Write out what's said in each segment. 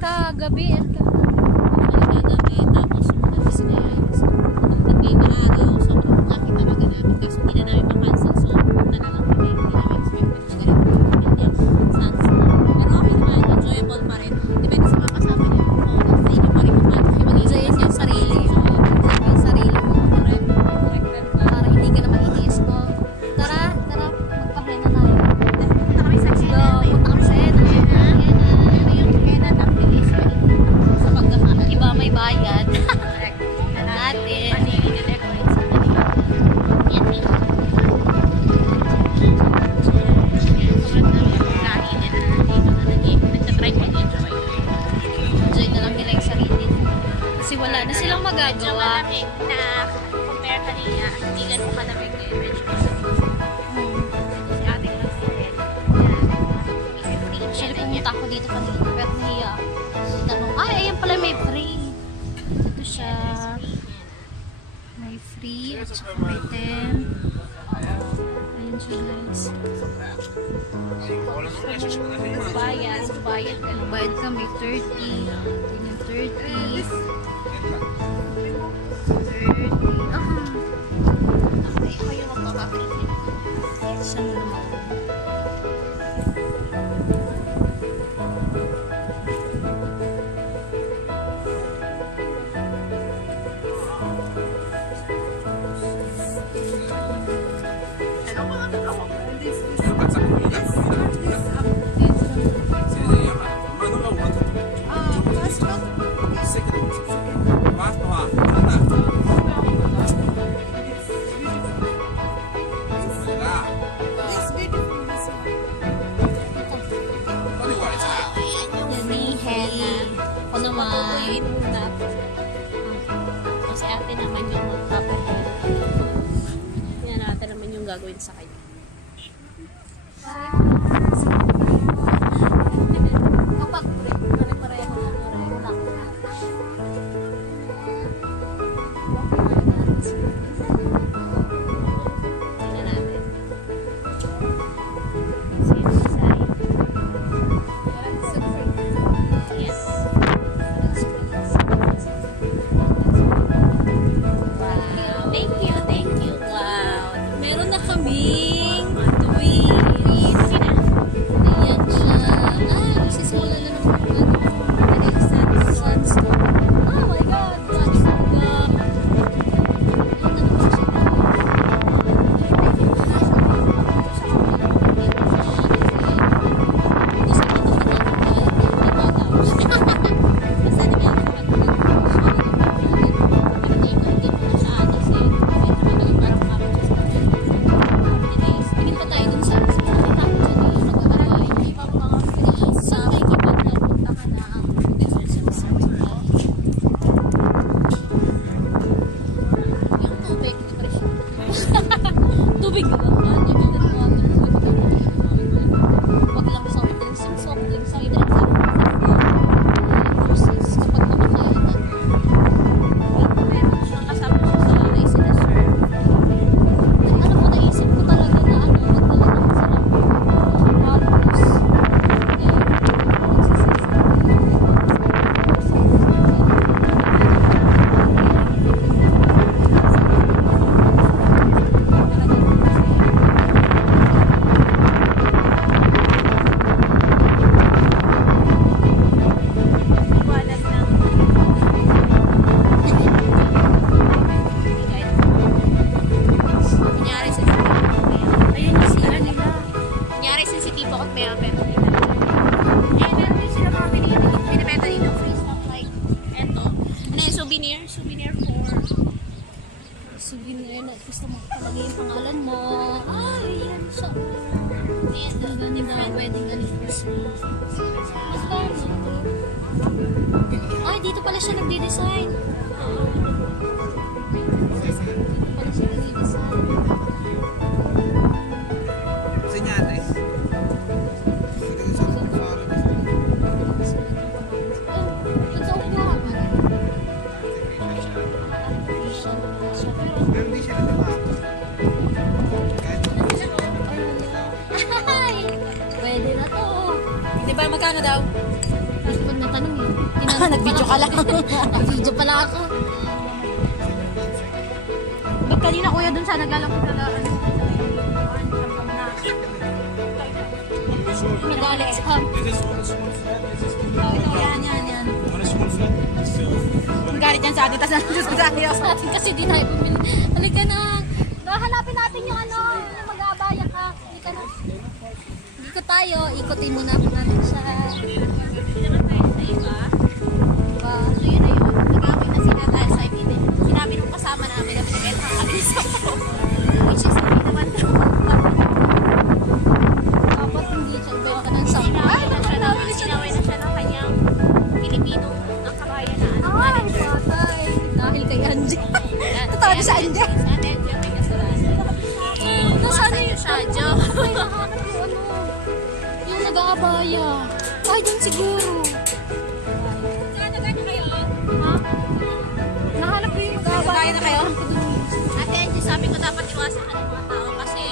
kagabi. Kagabi, tapos umalis na yan. So, pagdating na araw, sobrang traffic talaga namin. Kaso hindi na namin makancel. So, punta na lang kami. Hindi namin expected na ganito. Sunstorm. Pero okay naman, enjoyable pa rin. Depende sa mga kasama niyo. So, sa inyo pa rin kung paano kayo mag-enjoy yung sarili. Yung sarili mo. Correct. Para hindi ka na mainis mo. Tara, magpahinga tayo. Punta kami sa Siena. Punta kami sa Siena. Pero yung Siena ng bilis sa pagkakala. Iba may bayad. Correct. Natin. Paligid na decorate sa kanila. Yan. Enjoy na lang nila yung sarili. Kasi wala na silang Medyo magagawa. malamig na compare kanina. Hindi ganun kalamig ngayon. Medyo malamig. Kasi ating mag-sit. Actually, pumunta ako dito kanina. Pero niya. Tanong, ay, ayan pala may free. Ito siya. May free. At saka may 10. Ayun siya, guys. Bayad. Bayad ka lang. Bayad ka, may 30. Ito yung 30. 30. Okay, ako yung magpapakita. Siya na naman. Yan ni Henna. Ako naman. Tutuin muna. Kasi ate naman yung magpapahead. Yan natin naman yung gagawin sa kanya. Kapag break, pare-pareho lang. Tingnan natin. Same design. Yes. Wow. Thank you, thank you. Wow. Meron na kaming Tweet. ayan siya. Ah, isismula na naman. Sunstorm. Oh my God! Sunstorm. Ayan na naman siya. Gusto ko ito Basta di ba Tingin pa tayo dun sa nakita ko dyan yung nag-aaral. Ibang mga free sa kapag napunta ka na ang yung tubig, di pa rin siya. Tubig na lang. Unlimited water. Wag lang soft drinks. Yung soft drinks, may drinks ako. Versus kapag kumakain na. Alam mo, naisip ko talaga na magdala ng sarap bottles. Ayun yung sila nila. Kunyari sensitibo at may apero nila. Eh, meron din sila mga binibenta dito free stuff like eto. Ano yung souvenir? Souvenir for Souvenir na gusto mo palagay yung pangalan mo. Ay, yan siya. and Ang ganda, wedding anniversary. Magkano? Ay, dito pala siya nagde-design. Dito pala siya nagde-design. Señales. Ito upuan. Pero hindi siya natatapos. Kahit Ay, pwede na to. Di ba magkano daw? Hindi ko natanong yun. Nag-video ka lang. Nag-video pala ako. Ba't kanina kuya dun sa naglalakad ka lang? Nagalit sa Yan. Nagalit yan sa atin, tapos nandun sa tayo. sa atin kasi di tayo bumili. Halika na. Hanapin natin yung ano, yung mag-aabaya ka. Halika na. Ikot tayo. Ikotin muna natin siya. Diba? So yun na yun. Nag-away na sila dahil sa ibinin. Sinabi nung kasama namin na pinag-eta kami sa which is hindi naman daw. Dapat hindi siya ibenta ng sound. Ay, Sinaway na siya ng kanyang Pilipino ng kabayan na ano. ay, patay. Dahil kay Angie. Tatawa sa Angie. Sa Angie may kasalanan. Nasaan Sa'yo siya, Jo. Ay, nahanap yung ano. Yung nag-aabaya. Ay, dun siguro. Nagagay na kayo? Ha? Nahanap ko yung mag-aabaya. Nagagay na kayo? Ate Angie, sabi ko dapat iwasan ka ng mga tao kasi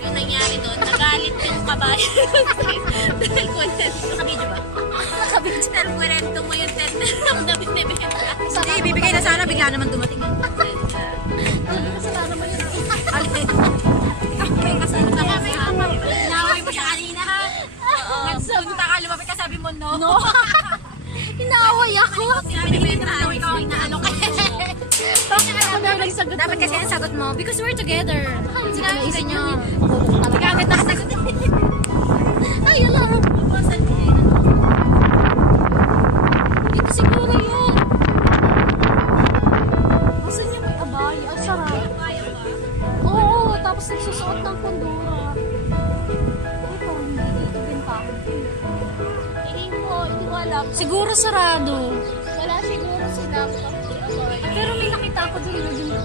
yung nangyari doon, nagalit yung kabayan. Dahil nakabidyo ba? Nakabidyo. Dahil kwento mo yung tender na binibenta. Hindi, ibibigay na sana, bigla naman dumating yung tender. Kasalanan mo yun. Ako may kasalanan ka, may hapang. Inaway mo siya kanina ha. Nagsunta ka, lumapit ka, sabi mo no. No. Inaaway ako. Pinibenta mo, ikaw ang inaalo ka. Nagsagot Dapat kasi ang sagot mo, because we're together. Sinabi ka niyo. Talaga. Kagad nakasagot. Ay, alam. Dito siguro yun. Asan yung may abaya? Ang sarap. Oo, tapos nagsusuot ng kondura. Ay, parang hindi dito din tao. Hindi ko alam. Siguro sarado. Wala siguro silang Pero may nakita ako dun yung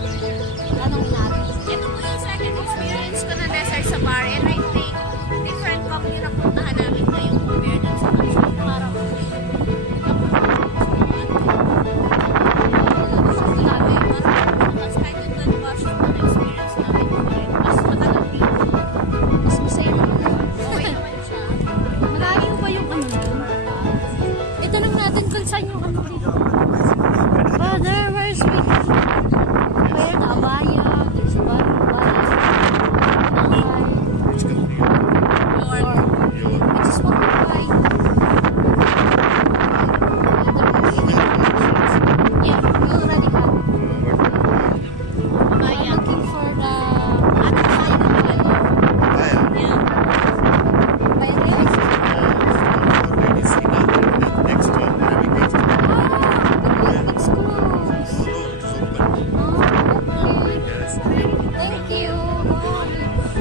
anong natin. ito po yung second experience ko na desert sa bar and I think different cup yung napuntahan namin ngayon compared dun sa mga parang mas kahit yung Donbass yung mga experience namin mas matagal dito. Mas masaya naman. Okay naman siya. Malayo ba yung ano yun? Itanong natin kung saan yung ano dito. Brother, where's we? Where the abaya? There's a abaya. Which is what we buy. Yeah, we already have. I'm looking for the It's close. Thank you.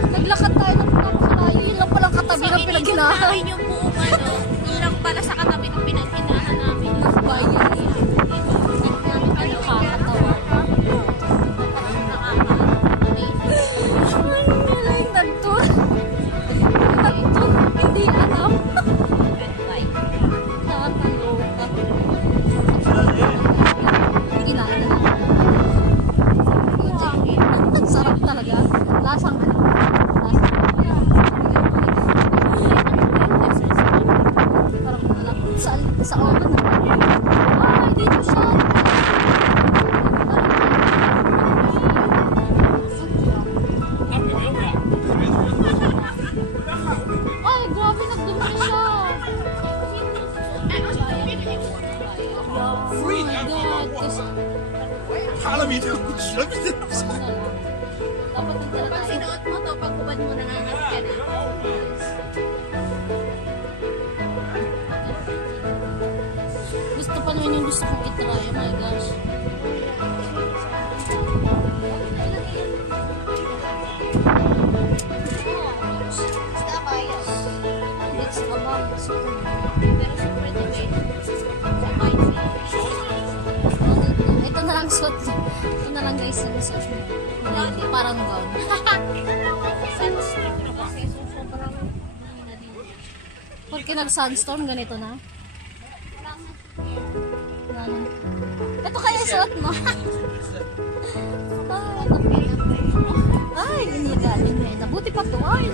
Naglakad tayo ng napakalayo. Yun lang palang katabi ng pinaghinahan. namin yung buong ano, yun lang pala sa katabi ng pinaghinahan namin. Bayan. Ay, nakakatawa. Ay, galing nagtour. Nagtour. Hindi alam. Nakakaloka. Hindi ginaan. Ang sarap talaga. Lasang ano. Parang malap sa oven. Ay, dito siya. Ay, grabe, nagdumi siya. Oh my God. Kasi, dapat nagdala Pag tayo. sinuot mo to, pag hubad mo nangangas ka na. Gusto pa naman yung gusto kong itry. Oh my gosh. Basta bayas. It's about super. Pero super debate. Sa mindset. Ito na lang suot. Ito na lang guys yung suot mo. Hindi, parang gown. Sunscreen kasi sobrang Porque nag-sunstorm, ganito na. Wala na. Ito kaya suot mo. Ay, iniga. Buti pa to. Ay,